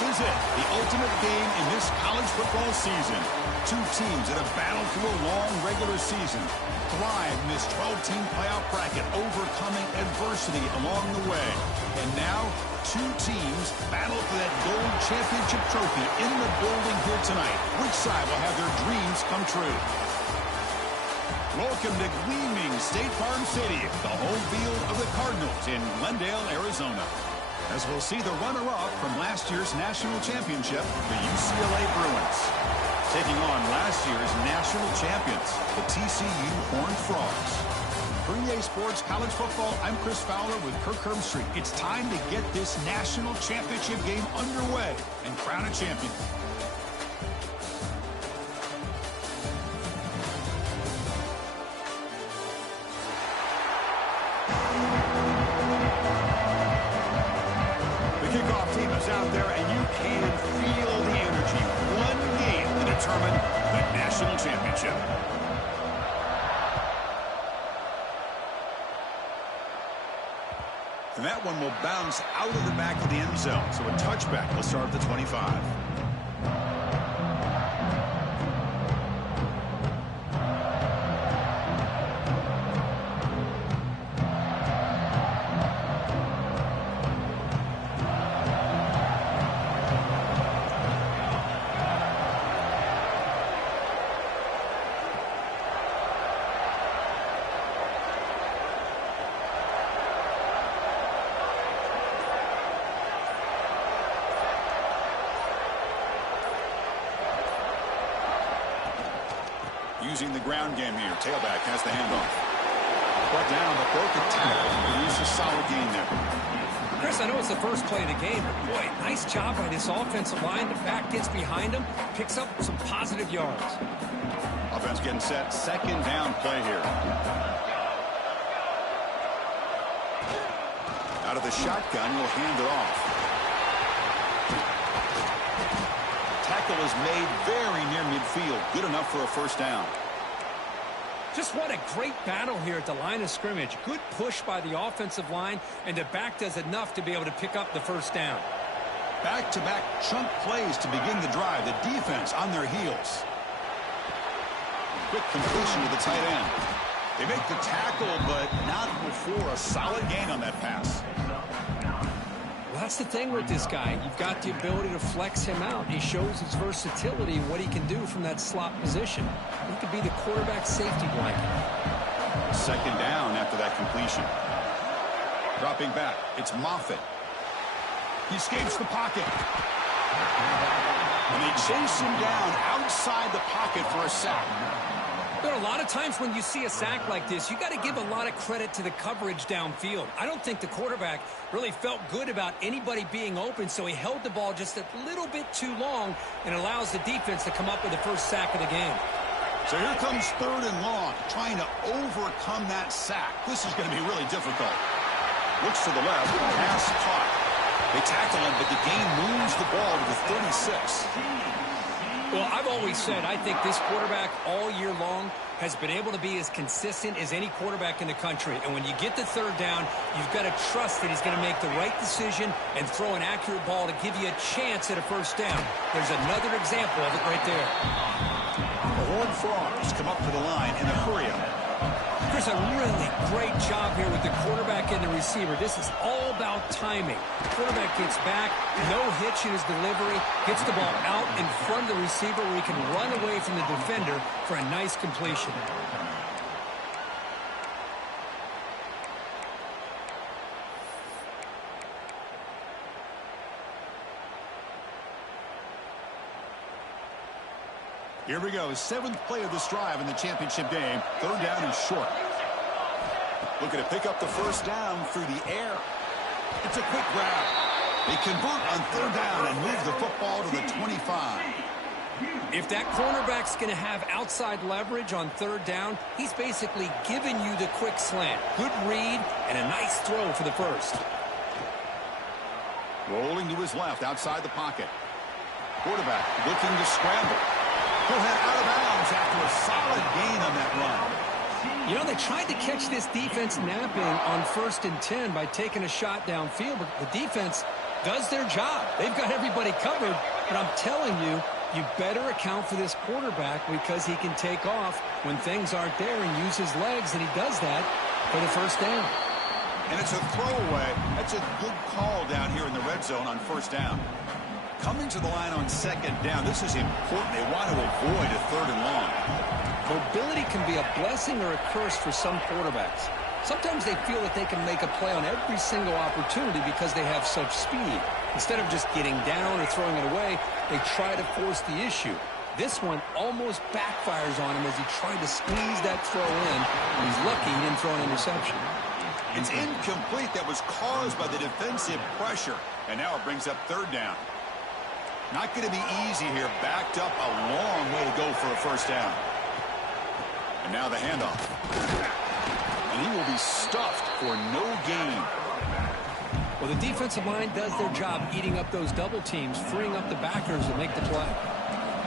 This is it, the ultimate game in this college football season. Two teams that have battled through a long regular season, thrived in this 12-team playoff bracket, overcoming adversity along the way. And now, two teams battle for that gold championship trophy in the building here tonight. Which side will have their dreams come true? Welcome to gleaming State Farm Stadium, the home field of the Cardinals in Glendale, Arizona. As we'll see the runner-up from last year's national championship, the UCLA Bruins, taking on last year's national champions, the TCU Horned Frogs. For EA Sports College Football, I'm Chris Fowler with Kirk Herbstreit. It's time to get this national championship game underway and crown a champion. Out there, and you can feel the energy. One game to determine the national championship. And that one will bounce out of the back of the end zone, so a touchback will start at the 25. Using the ground game here. Tailback has the handoff. Brought down, but broke a tackle. Produce a solid gain there. Chris, I know it's the first play of the game, but boy, nice job by this offensive line. The back gets behind him, picks up some positive yards. Offense getting set. Second down play here. Out of the shotgun, he'll hand it off. Tackle is made very near midfield. Good enough for a first down. Just what a great battle here at the line of scrimmage. Good push by the offensive line, and the back does enough to be able to pick up the first down. Back-to-back chunk plays to begin the drive. The defense on their heels. Quick completion to the tight end. They make the tackle, but not before a solid gain on that pass. Well, that's the thing with this guy. You've got the ability to flex him out. He shows his versatility and what he can do from that slot position. He could be the quarterback safety blanket. Second down after that completion. Dropping back, it's Moffitt. He escapes the pocket. And they chase him down outside the pocket for a sack. There are a lot of times when you see a sack like this, you got to give a lot of credit to the coverage downfield. I don't think the quarterback really felt good about anybody being open, so he held the ball just a little bit too long and allows the defense to come up with the first sack of the game. So here comes third and long, trying to overcome that sack. This is going to be really difficult. Looks to the left, pass caught. They tackle him, but the game moves the ball to the 36. Well, I've always said I think this quarterback all year long has been able to be as consistent as any quarterback in the country. And when you get the third down, you've got to trust that he's going to make the right decision and throw an accurate ball to give you a chance at a first down. There's another example of it right there. The Horned Frogs come up to the line in a hurry-up. Chris, a really great job here with the quarterback and the receiver. This is all about timing. The quarterback gets back, no hitch in his delivery, gets the ball out in front of the receiver where he can run away from the defender for a nice completion. Here we go, seventh play of this drive in the championship game. Third down and short. Looking to pick up the first down through the air. It's a quick grab. They convert on third down and move the football to the 25. If that cornerback's going to have outside leverage on third down, he's basically giving you the quick slant. Good read and a nice throw for the first. Rolling to his left outside the pocket. Quarterback looking to scramble. He'll head out of bounds after a solid gain on that run. You know, they tried to catch this defense napping on 1st and 10 by taking a shot downfield, but the defense does their job. They've got everybody covered, but I'm telling you, you better account for this quarterback because he can take off when things aren't there and use his legs, and he does that for the first down. And it's a throwaway. That's a good call down here in the red zone on first down. Coming to the line on second down, this is important. They want to avoid a third and long. Mobility can be a blessing or a curse for some quarterbacks. Sometimes they feel that they can make a play on every single opportunity because they have such speed. Instead of just getting down or throwing it away, they try to force the issue. This one almost backfires on him as he tried to squeeze that throw in, and he's lucky he didn't throw an interception. It's incomplete. That was caused by the defensive pressure, and now it brings up third down. Not going to be easy here. Backed up a long way to go for a first down. And now the handoff. And he will be stuffed for no gain. Well, the defensive line does their job eating up those double teams, freeing up the backers to make the play.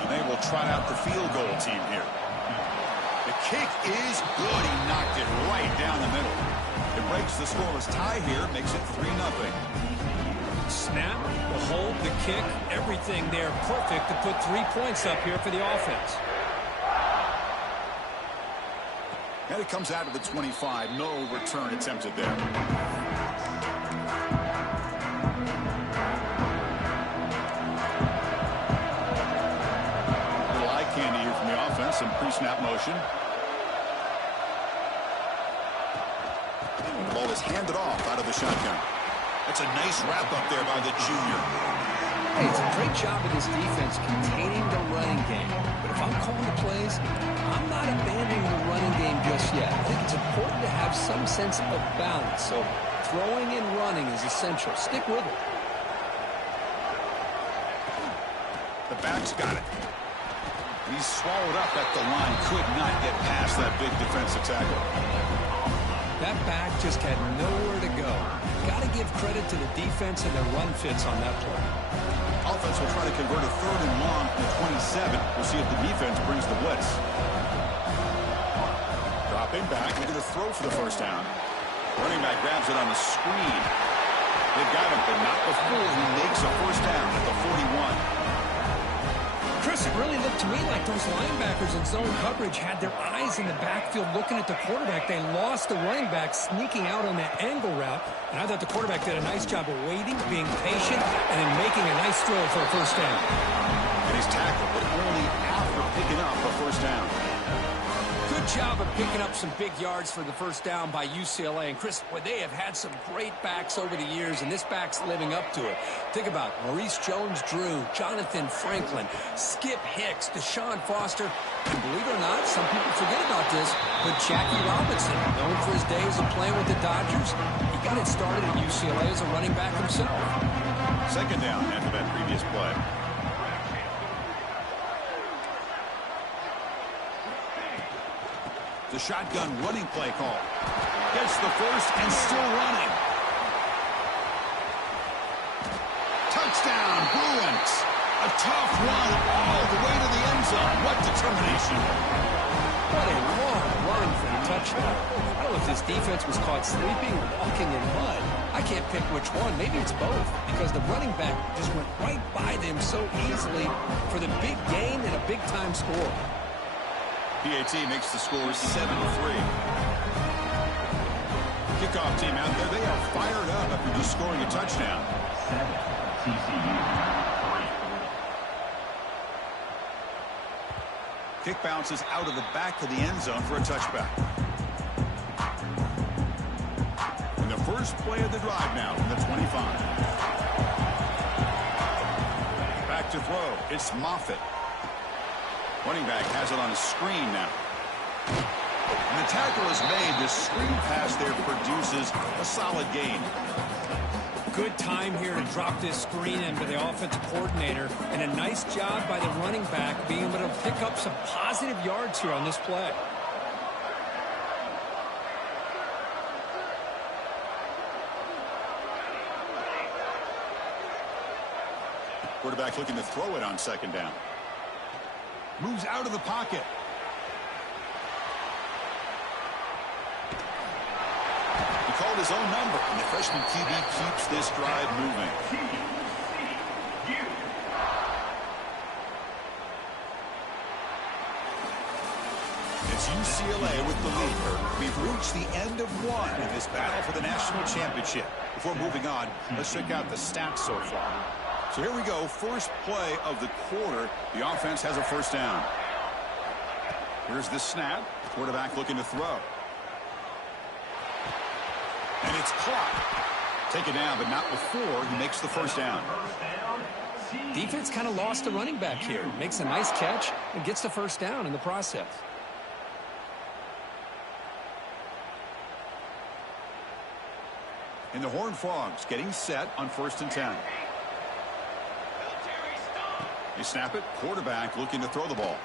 And they will trot out the field goal team here. The kick is good. He knocked it right down the middle. It breaks the scoreless tie here, makes it 3-0. Snap, the hold, the kick, everything there perfect to put 3 points up here for the offense. And it comes out of the 25. No return attempted there. Little eye candy here from the offense. Some pre-snap motion. The ball is handed off out of the shotgun. That's a nice wrap up there by the junior. Hey, it's a great job of this defense containing the running game. But if I'm calling the plays, I'm not abandoning the running game just yet. I think it's important to have some sense of balance. So throwing and running is essential. Stick with it. The back's got it. He's swallowed up at the line. Could not get past that big defensive tackle. That back just had nowhere to go. Got to give credit to the defense and their run fits on that play. Offense will try to convert a third and long to 27. We'll see if the defense brings the blitz. Dropping back, looking to throw for the first down. Running back grabs it on the screen. They've got him, but not before he makes a first down at the 41. Chris, it really looked to me like those linebackers in zone coverage had their eyes in the backfield looking at the quarterback. They lost the running back sneaking out on that angle route, and I thought the quarterback did a nice job of waiting, being patient, and then making a nice throw for a first down. And he's tackled, but only after picking up a first down. Good job of picking up some big yards for the first down by UCLA. And, Chris, boy, they have had some great backs over the years, and this back's living up to it. Think about Maurice Jones-Drew, Jonathan Franklin, Skip Hicks, Deshaun Foster, and believe it or not, some people forget about this, but Jackie Robinson, known for his days of playing with the Dodgers, he got it started at UCLA as a running back himself. Second down after that previous play. The shotgun running play call. Gets the first and still running. Touchdown, Bruins. A tough run all the way to the end zone. What determination. What a long run for the touchdown. I don't know if this defense was caught sleeping or walking in mud. I can't pick which one. Maybe it's both, because the running back just went right by them so easily for the big gain and a big-time score. PAT makes the score 7-3. Kickoff team out there. They are fired up after just scoring a touchdown. 7, TCU 3. Kick bounces out of the back of the end zone for a touchback. And the first play of the drive now from the 25. Back to throw. It's Moffitt. Running back has it on a screen now. And the tackle is made. The screen pass there produces a solid gain. Good time here to drop this screen in by the offensive coordinator, and a nice job by the running back being able to pick up some positive yards here on this play. Quarterback looking to throw it on second down. Moves out of the pocket. He called his own number, and the freshman QB keeps this drive moving. It's UCLA with the lead. We've reached the end of one in this battle for the national championship. Before moving on, let's check out the stats so far. So here we go. First play of the quarter. The offense has a first down. Here's the snap. Quarterback looking to throw. And it's caught. Take it down, but not before he makes the first down. Defense kind of lost the running back here. Makes a nice catch and gets the first down in the process. And the Horned Frogs getting set on 1st and 10. They snap it. Quarterback looking to throw the ball.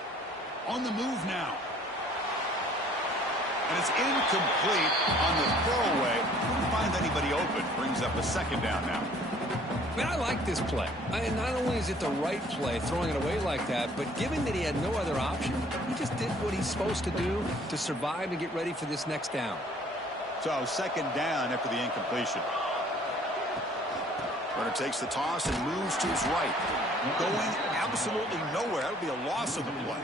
On the move now. And it's incomplete on the throwaway. Couldn't find anybody open. Brings up a second down now. Man, I like this play. Not only is it the right play, throwing it away like that, but given that he had no other option, he just did what he's supposed to do to survive and get ready for this next down. So second down after the incompletion. Runner takes the toss and moves to his right. Going absolutely nowhere. That would be a loss of the play.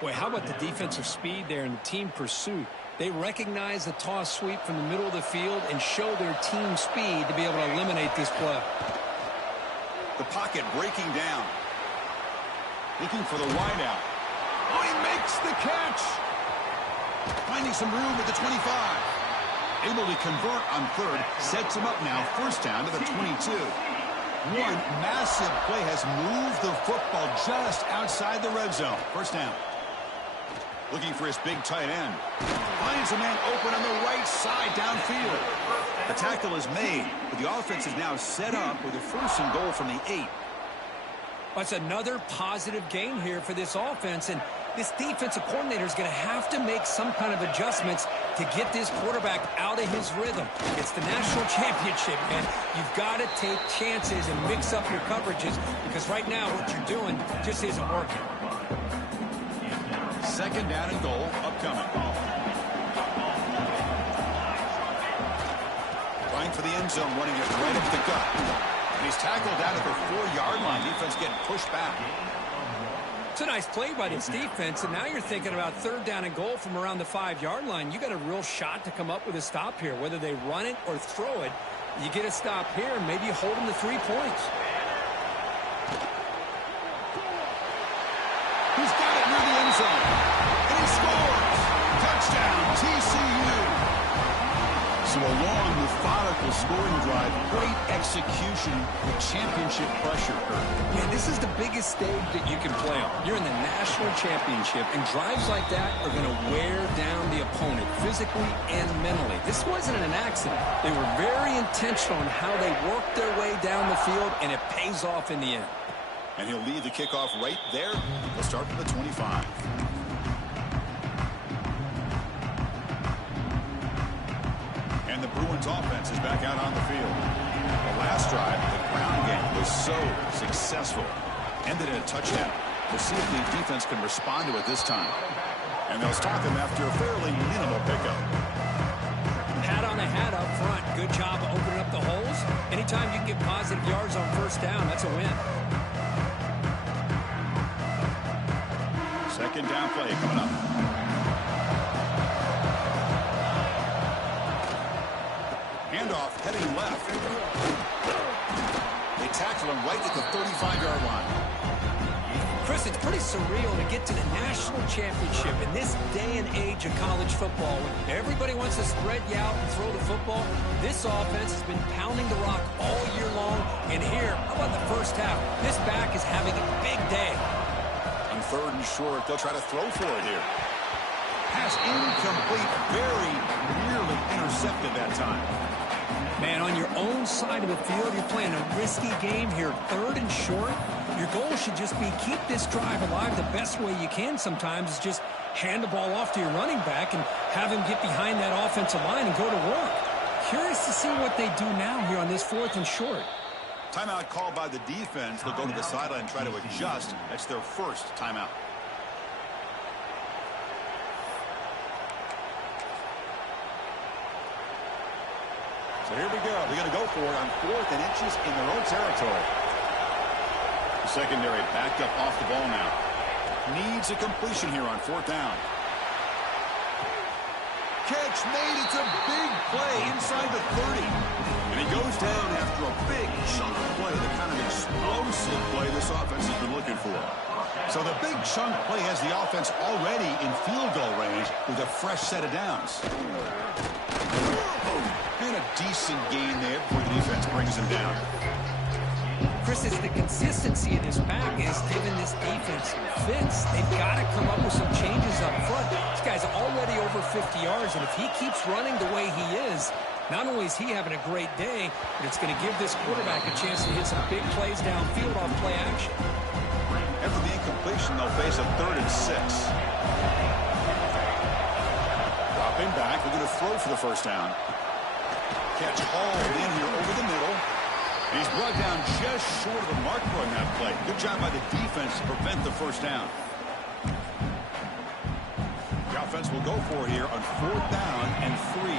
Boy, how about the defensive speed there and the team pursuit? They recognize the toss sweep from the middle of the field and show their team speed to be able to eliminate this play. The pocket breaking down. Looking for the wideout. Oh, he makes the catch. Finding some room at the 25. Able to convert on third. Sets him up now. First down to the 22. One massive play has moved the football just outside the red zone. First down. Looking for his big tight end. Finds a man open on the right side downfield. The tackle is made, but the offense is now set up with a 1st and goal from the 8. That's another positive gain here for this offense, and this defensive coordinator is going to have to make some kind of adjustments to get this quarterback out of his rhythm. It's the national championship, man. You've got to take chances and mix up your coverages because right now what you're doing just isn't working. Second down and goal upcoming. Trying for the end zone, running it right up the gut. And he's tackled down at the 4-yard line. Defense getting pushed back. It's a nice play by this defense, and now you're thinking about third down and goal from around the 5-yard line. You got a real shot to come up with a stop here. Whether they run it or throw it, you get a stop here, and maybe you hold them to 3 points. He's got it near the end zone. And he scores. Touchdown, TCU. So a long, methodical scoring drive. Great execution with championship pressure. Yeah, this is the biggest stage that you can play on. You're in the national championship, and drives like that are going to wear down the opponent physically and mentally. This wasn't an accident. They were very intentional on how they worked their way down the field, and it pays off in the end. And he'll lead the kickoff right there. He'll start from the 25. And the Bruins offense is back out on the field. The last drive, the ground game was so successful. Ended in a touchdown. We'll see if the defense can respond to it this time. And they'll stop him after a fairly minimal pickup. Pat on the hat up front. Good job of opening up the holes. Anytime you can get positive yards on first down, that's a win. Second down play coming up. Handoff heading left. They tackle him right at the 35-yard line. Chris, it's pretty surreal to get to the national championship in this day and age of college football. When everybody wants to spread you out and throw the football, this offense has been pounding the rock all year long. And here, how about the first half? This back is having a big day. On 3rd and short, they'll try to throw for it here. Pass incomplete, very nearly intercepted that time. Man, on your own side of the field, you're playing a risky game here. 3rd and short, your goal should just be keep this drive alive the best way you can sometimes is just hand the ball off to your running back and have him get behind that offensive line and go to work. Curious to see what they do now here on this 4th and short. Timeout called by the defense. They'll go to the sideline and try to adjust. That's their first timeout. So here we go. They're going to go for it on 4th and inches in their own territory. The secondary backed up off the ball now. Needs a completion here on 4th down. Catch made. It's a big play inside the 30. And he goes down after a big chunk play, the kind of explosive play this offense has been looking for. So the big chunk play has the offense already in field goal range with a fresh set of downs. And a decent gain there before the defense brings him down. Chris, it's the consistency of this back is giving this defense fits. They've got to come up with some changes up front. This guy's already over 50 yards, and if he keeps running the way he is, not only is he having a great day, but it's going to give this quarterback a chance to hit some big plays downfield off play action. After the incompletion, they'll face a 3rd and 6. Dropping back, we're going to throw for the first down. Catch hauled in here over the middle. And he's brought down just short of the marker on that play. Good job by the defense to prevent the first down. The offense will go for it here on 4th down and 3.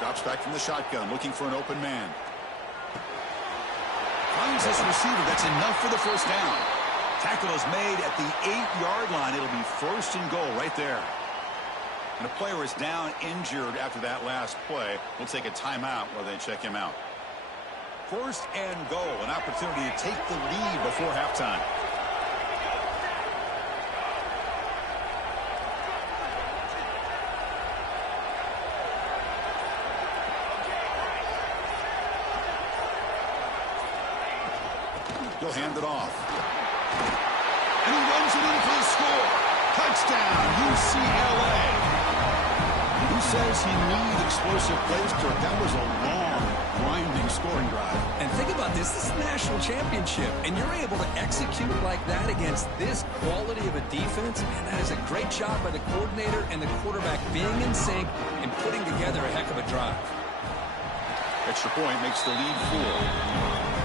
Drops back from the shotgun, looking for an open man. Finds this receiver. That's enough for the first down. Tackle is made at the 8-yard line. It'll be 1st and goal right there. And a player is down injured after that last play. We'll take a timeout while they check him out. 1st and goal. An opportunity to take the lead before halftime. He'll hand it off. And he runs it in for the score. Touchdown, UCLA. Who says he needed explosive plays, Kirk? That was a long, winding scoring drive. And think about this. This is the national championship, and you're able to execute like that against this quality of a defense. Man, that is a great job by the coordinator and the quarterback being in sync and putting together a heck of a drive. Extra point makes the lead 4.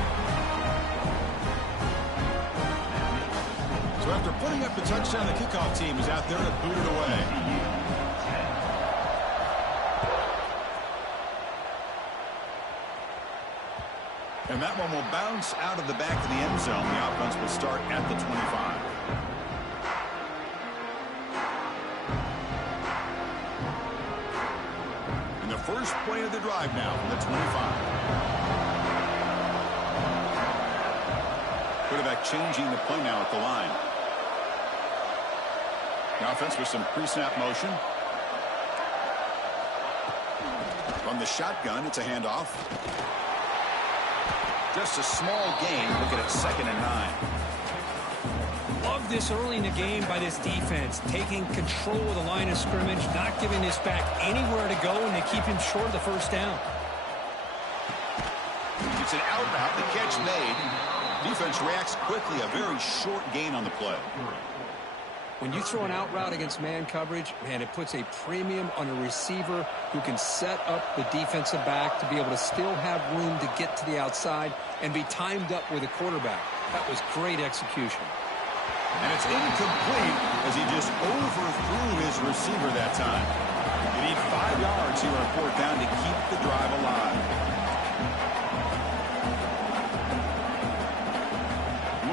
So after putting up the touchdown, the kickoff team is out there to boot it away. And that one will bounce out of the back of the end zone. The offense will start at the 25. And the first play of the drive now from the 25. Quarterback changing the play now at the line. The offense with some pre-snap motion. From the shotgun, it's a handoff. Just a small gain. Look at it, 2nd and 9. Love this early in the game by this defense, taking control of the line of scrimmage, not giving this back anywhere to go, and they keep him short of the first down. It's an out route, the catch made. Defense reacts quickly, a very short gain on the play. When you throw an out route against man coverage, man, it puts a premium on a receiver who can set up the defensive back to be able to still have room to get to the outside and be timed up with a quarterback. That was great execution. And it's incomplete as he just overthrew his receiver that time. You need 5 yards here on 4th down to keep the drive alive.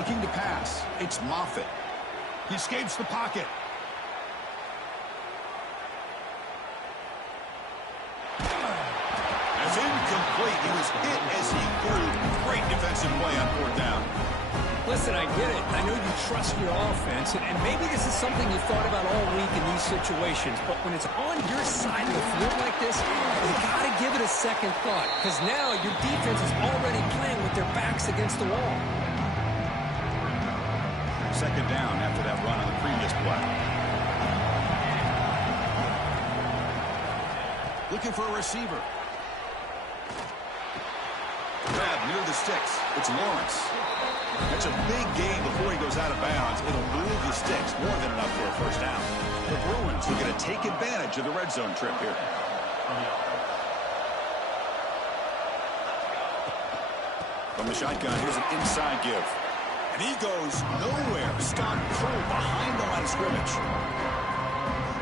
Looking to pass. It's Moffitt. He escapes the pocket. That's incomplete. He was hit as he threw. Great defensive play on 4th down. Listen, I get it. I know you trust your offense, and maybe this is something you thought about all week in these situations, but when it's on your side of the field like this, you got to give it a second thought, because now your defense is already playing with their backs against the wall. 2nd down after that run on the previous play. Looking for a receiver. Grab near the sticks. It's Lawrence. That's a big gain before he goes out of bounds. It'll move the sticks, more than enough for a first down. The Bruins are going to take advantage of the red zone trip here. From the shotgun, here's an inside give. And he goes nowhere. Stopped cold behind the line of scrimmage.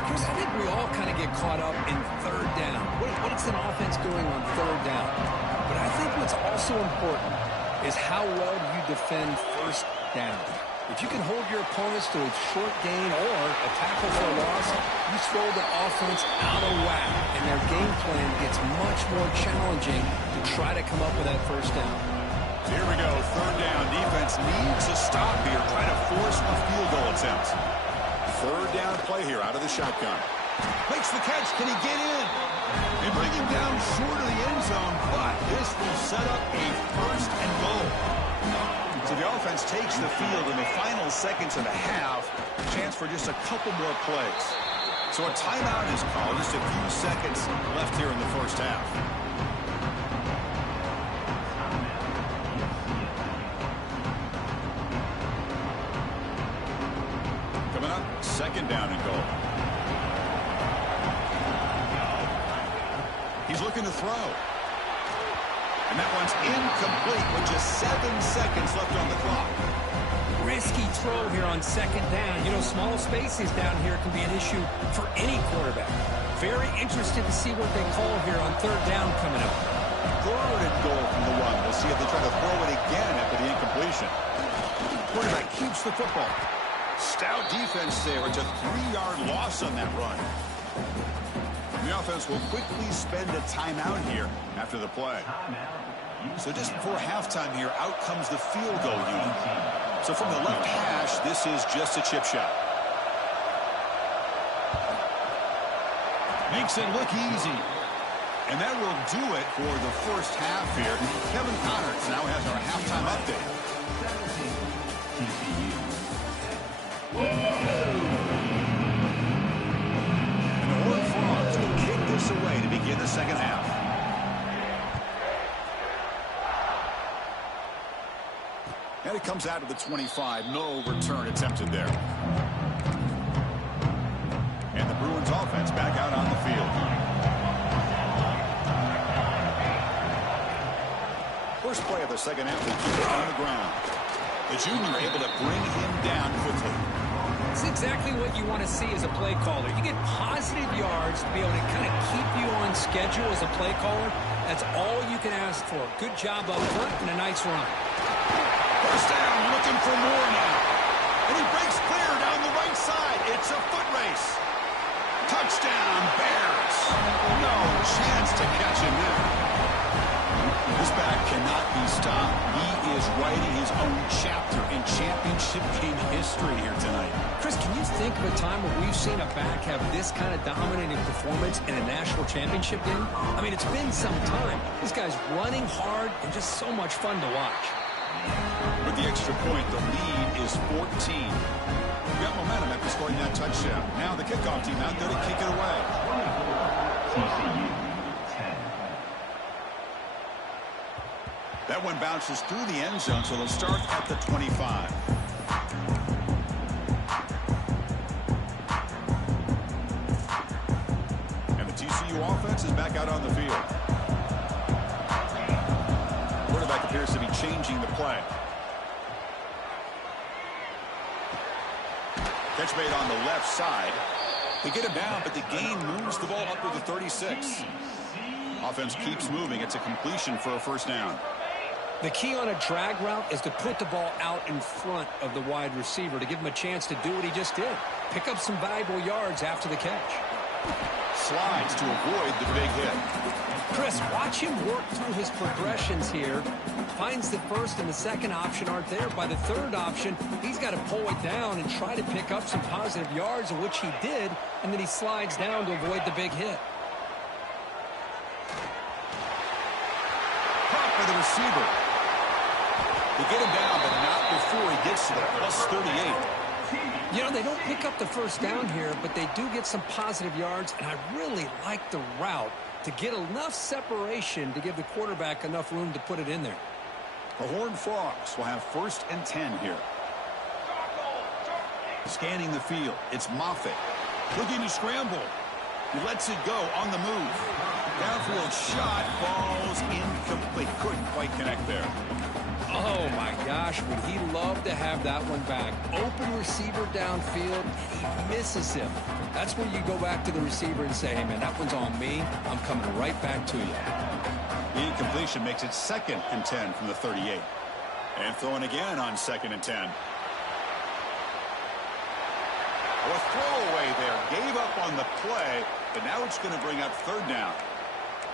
Chris, I think we all kind of get caught up in third down. What's an offense doing on third down? But I think what's also important is how well do you defend first down. If you can hold your opponents to a short gain or a tackle for a loss, you throw the offense out of whack, and their game plan gets much more challenging to try to come up with that first down. Here we go, third down. Defense needs a stop here. Try to force a field goal attempt. Third down play here out of the shotgun. Makes the catch. Can he get in? They bring him down short of the end zone, but this will set up a first and goal. So the offense takes the field in the final seconds of the half. Chance for just a couple more plays. So a timeout is called. Just a few seconds left here in the first half. Coming up, second down and goal. He's looking to throw. And that one's incomplete with just 7 seconds left on the clock. Risky throw here on second down. You know, small spaces down here can be an issue for any quarterback. Very interested to see what they call here on third down coming up. Third and goal from the one. We'll see if they try to throw it again after the incompletion. Quarterback keeps the football. Stout defense there. It's a 3-yard loss on that run. The offense will quickly spend a timeout here after the play. So just before halftime here, out comes the field goal unit. So from the left hash, this is just a chip shot. Makes it look easy. And that will do it for the first half here. Kevin Connors now has our halftime update. TCU. Away to begin the second half. And it comes out of the 25. No return attempted there. And the Bruins offense back out on the field. First play of the second half, they keep it on the ground. The junior able to bring him down quickly. It's exactly what you want to see as a play caller. You get positive yards to be able to kind of keep you on schedule as a play caller. That's all you can ask for. Good job up front and a nice run. First down, looking for more now. And he breaks clear down the right side. It's a foot race. Touchdown, Bears. No chance to catch him there. This back cannot be stopped. He is writing his own chapter in championship game history here tonight. Chris, can you think of a time where we've seen a back have this kind of dominating performance in a national championship game? I mean, it's been some time. This guy's running hard and just so much fun to watch. With the extra point, the lead is 14. You got momentum after scoring that touchdown. Now the kickoff team out there to kick it away. TCU. That one bounces through the end zone, so they'll start at the 25. And the TCU offense is back out on the field. Quarterback appears to be changing the play. Catch made on the left side. They get him down, but the gain moves the ball up to the 36. Offense keeps moving. It's a completion for a first down. The key on a drag route is to put the ball out in front of the wide receiver to give him a chance to do what he just did. Pick up some valuable yards after the catch. Slides to avoid the big hit. Chris, watch him work through his progressions here. Finds the first and the second option aren't there. By the third option, he's got to pull it down and try to pick up some positive yards, of which he did, and then he slides down to avoid the big hit. Caught by the receiver. They get him down, but not before he gets to the plus 38. You know, they don't pick up the first down here, but they do get some positive yards, and I really like the route to get enough separation to give the quarterback enough room to put it in there. The Horned Frogs will have 1st and 10 here. Scanning the field, it's Moffitt. Looking to scramble. He lets it go on the move. Downfield shot falls incomplete. Couldn't quite connect there. Oh, my gosh, would he love to have that one back. Open receiver downfield, and he misses him. That's where you go back to the receiver and say, hey, man, that one's on me. I'm coming right back to you. The incompletion makes it 2nd and 10 from the 38. And throwing again on 2nd and 10. A throwaway there. Gave up on the play, but now it's going to bring up 3rd down.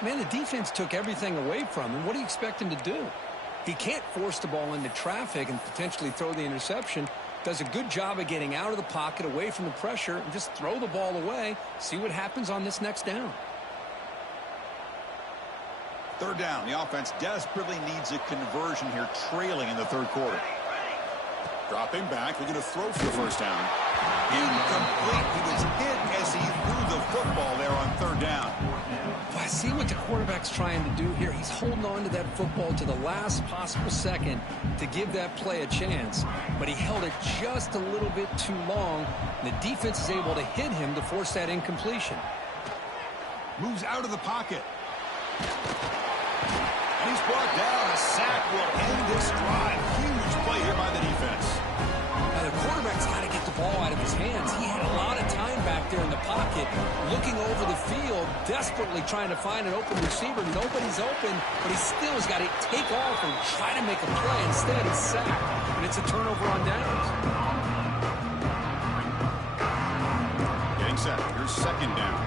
Man, the defense took everything away from him. What do you expect him to do? He can't force the ball into traffic and potentially throw the interception. Does a good job of getting out of the pocket, away from the pressure, and just throw the ball away. See what happens on this next down. 3rd down. The offense desperately needs a conversion here, trailing in the 3rd quarter. Dropping back, looking to throw for the 1st down. Incomplete. He was hit as he threw the football there on 3rd down. Well, I see what the quarterback's trying to do here. He's holding on to that football to the last possible second to give that play a chance. But he held it just a little bit too long. The defense is able to hit him to force that incompletion. Moves out of the pocket. And he's brought down. A sack will end this drive. Huge play here by the defense. Now, the quarterback's got to get the ball out of his hands. He had a lot of time back there in the pocket, looking over the field, desperately trying to find an open receiver. Nobody's open, but he still has got to take off and try to make a play. Instead, he's sacked, and it's a turnover on downs. Getting set. Here's 2nd down.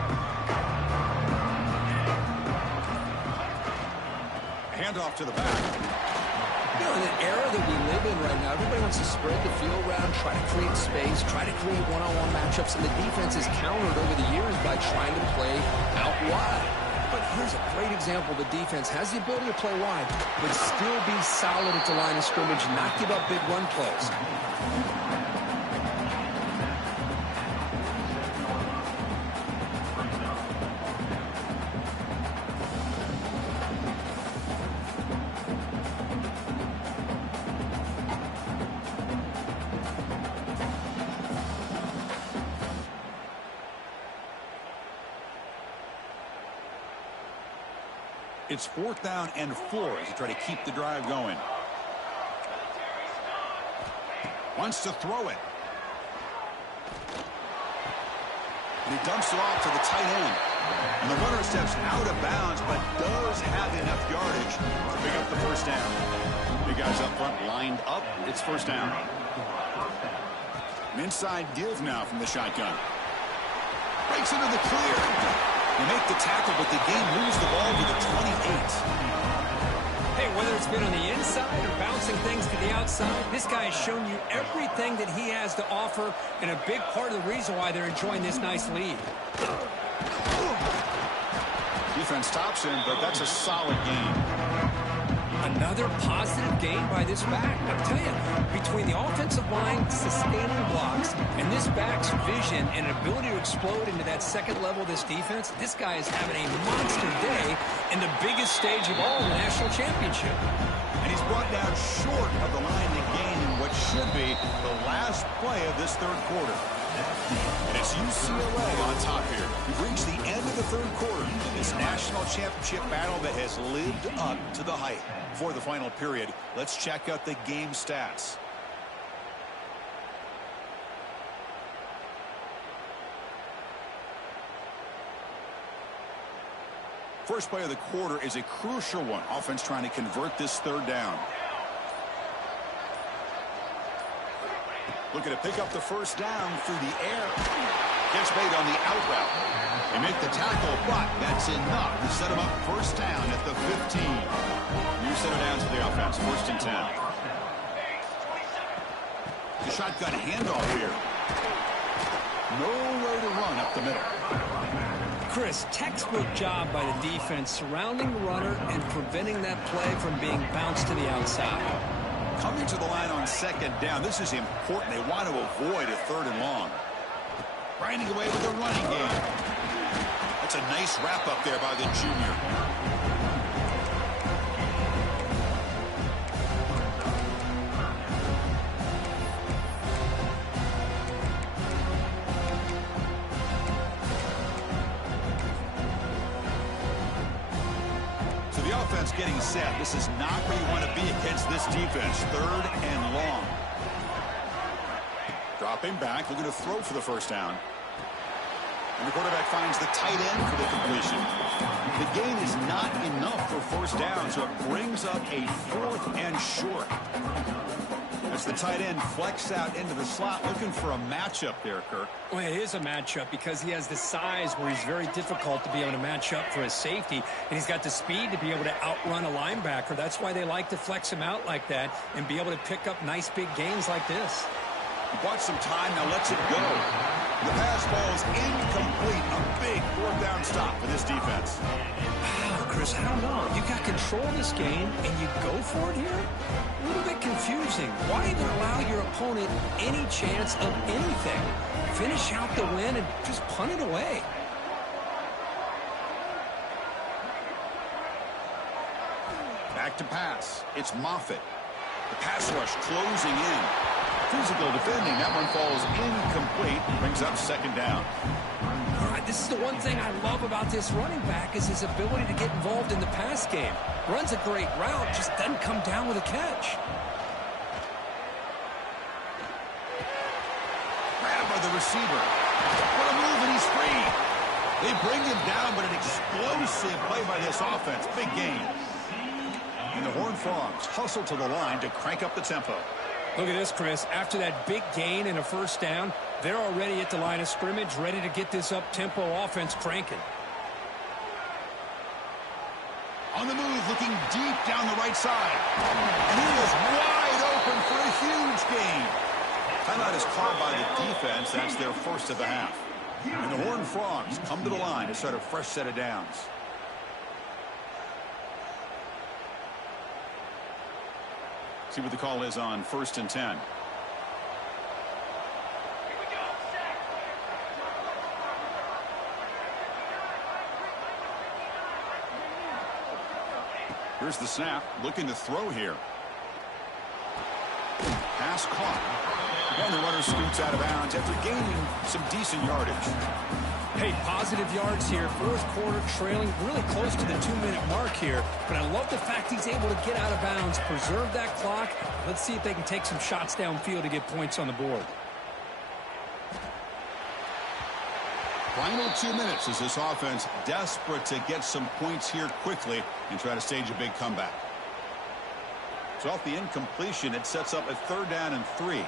Handoff to the back. You know, in the era that we live in right now, everybody wants to spread the field around, try to create space, try to create one-on-one matchups, and the defense is countered over the years by trying to play out wide. But here's a great example. The defense has the ability to play wide, but still be solid at the line of scrimmage, not give up big run plays. It's 4th down and 4 as you try to keep the drive going. Wants to throw it. And he dumps it off to the tight end. And the runner steps out of bounds, but does have enough yardage to pick up the 1st down. Big guys up front lined up. It's 1st down. An inside give now from the shotgun. Breaks into the clear. They make the tackle, but the game moves the ball to the 28. Hey, whether it's been on the inside or bouncing things to the outside, this guy has shown you everything that he has to offer, and a big part of the reason why they're enjoying this nice lead. Defense stops him, but that's a solid game. Another positive game by this back. I'll tell you, between the offensive line sustaining blocks and this back's vision and ability to explode into that 2nd level of this defense, this guy is having a monster day in the biggest stage of all, the national championship. And he's brought down short of the line to gain in what should be the last play of this 3rd quarter. And it's UCLA on top here. We've reached the end of the 3rd quarter in this national championship battle that has lived up to the hype. For the final period, let's check out the game stats. First play of the quarter is a crucial one. Offense trying to convert this 3rd down. Looking to pick up the 1st down through the air. Gets made on the out route. They make the tackle, but that's enough to set him up 1st down at the 15. New center down to the offense, 1st and 10. The shotgun handoff here. Nowhere to run up the middle. Chris, textbook job by the defense surrounding the runner and preventing that play from being bounced to the outside. Coming to the line on 2nd down. This is important. They want to avoid a 3rd and long. Grinding away with the running game. That's a nice wrap up there by the junior. offense getting set. This is not where you want to be against this defense. 3rd and long. Dropping back, looking to throw for the first down. And the quarterback finds the tight end for the completion. The gain is not enough for first down, so it brings up a 4th and short. As the tight end flex out into the slot, looking for a matchup there, Kirk. Well, it is a matchup because he has the size where he's very difficult to be able to match up for his safety, and he's got the speed to be able to outrun a linebacker. That's why they like to flex him out like that and be able to pick up nice big gains like this. He bought some time, now lets it go. The pass ball is incomplete. A big 4th down stop for this defense. Wow, Chris, I don't know. You got control of this game, and you go for it here? A little bit confusing. Why even allow your opponent any chance of anything? Finish out the win and just punt it away. Back to pass. It's Moffitt. The pass rush closing in. Physical defending. That one falls incomplete. Brings up 2nd down. All right, this is the one thing I love about this running back is his ability to get involved in the pass game. Runs a great route, just doesn't come down with a catch. Grab by the receiver. What a move, and he's free. They bring him down, but an explosive play by this offense. Big gain. And the Horned Frogs hustle to the line to crank up the tempo. Look at this, Chris. After that big gain and a first down, they're already at the line of scrimmage, ready to get this up-tempo offense cranking. On the move, looking deep down the right side. And he is wide open for a huge gain. Timeout is called by the defense. That's their first of the half. And the Horned Frogs come to the line to start a fresh set of downs. See what the call is on 1st and 10. Here's the snap, looking to throw here. Pass caught. And the runner scoots out of bounds after gaining some decent yardage. Hey, positive yards here. 4th quarter trailing really close to the 2-minute mark here. But I love the fact he's able to get out of bounds, preserve that clock. Let's see if they can take some shots downfield to get points on the board. Final 2 minutes as this offense desperate to get some points here quickly and try to stage a big comeback. So off the incompletion, it sets up a 3rd down and 3.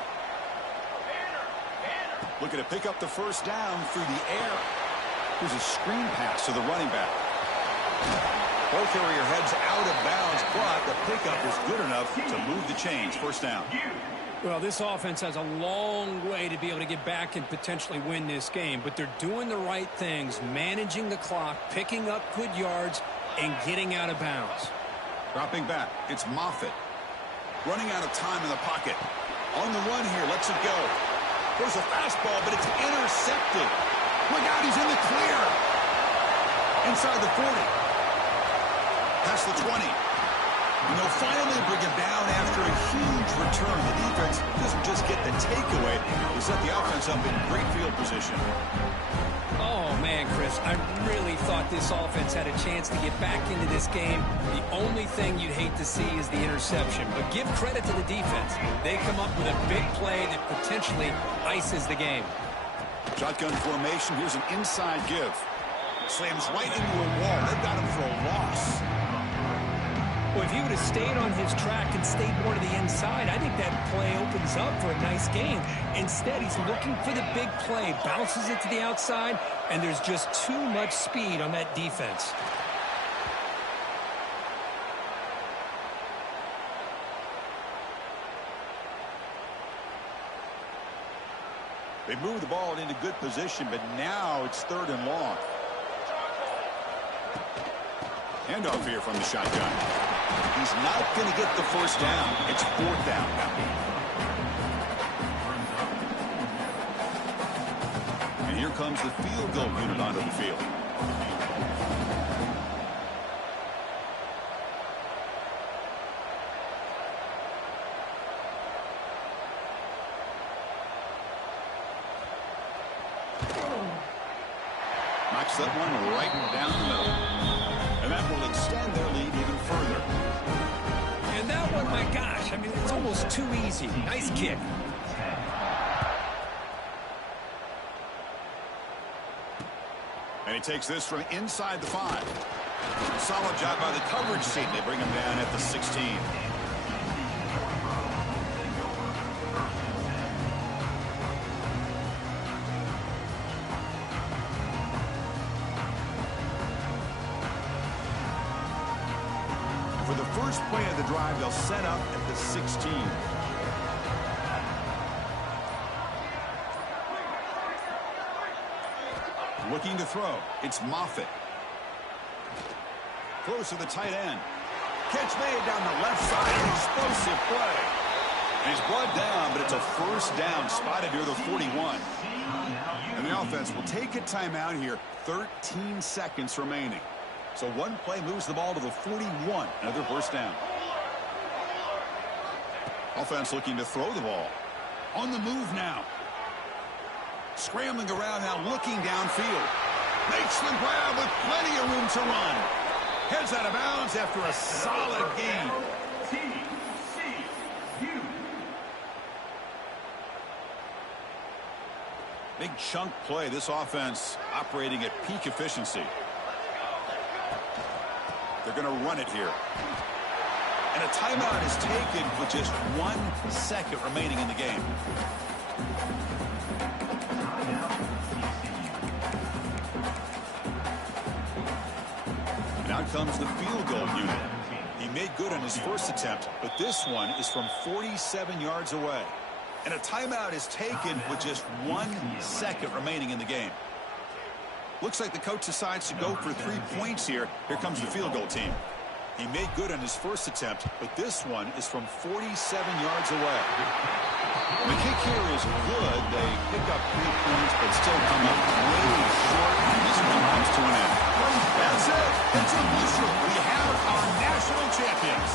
Looking to pick up the first down through the air. Here's a screen pass to the running back. Ball carrier heads out of bounds, but the pickup is good enough to move the chains. First down. Well, this offense has a long way to be able to get back and potentially win this game, but they're doing the right things, managing the clock, picking up good yards, and getting out of bounds. Dropping back, it's Moffitt. Running out of time in the pocket. On the run here, lets it go. There's a fastball, but it's intercepted. Look out, he's in the clear. Inside the 40. Past the 20. And they'll finally bring him down after a huge return. The defense doesn't just get the takeaway. They set the offense up in great field position. Oh, man, Chris, I really thought this offense had a chance to get back into this game. The only thing you'd hate to see is the interception. But give credit to the defense. They come up with a big play that potentially ices the game. Shotgun formation. Here's an inside give. Slams right into a wall. They've got him for a loss. Well, if he would have stayed on his track and stayed more to the inside, I think that play opens up for a nice game. Instead, he's looking for the big play, bounces it to the outside, and there's just too much speed on that defense. They move the ball into good position, but now it's 3rd and long. Handoff here from the shotgun. He's not going to get the first down. It's 4th down now. And here comes the field goal unit onto the field. Knocks that one right down the middle. And that will extend their lead even further. And that one, my gosh, I mean, it's almost too easy. Nice kick. And he takes this from inside the 5. Solid job by the coverage team. They bring him down at the 16. For the first play of the drive, they'll set up at the 16. Looking to throw. It's Moffitt. Close to the tight end. Catch made down the left side. An explosive play. And he's brought down, but it's a first down spotted near the 41. And the offense will take a timeout here. 13 seconds remaining. So one play moves the ball to the 41. Another first down. Offense looking to throw the ball. On the move now. Scrambling around now, looking downfield. Makes the grab with plenty of room to run. Heads out of bounds after a solid gain. TCU. Big chunk play. This offense operating at peak efficiency. They're going to run it here. And a timeout is taken with just 1 second remaining in the game. And out comes the field goal unit. He made good on his first attempt, but this one is from 47 yards away. And a timeout is taken with just 1 second remaining in the game. Looks like the coach decides to go for 3 points here. Here comes the field goal team. He made good on his first attempt, but this one is from 47 yards away. The kick here is good. They pick up 3 points, but still come up way short. And this one comes to an end. That's it. It's official. We have our national champions.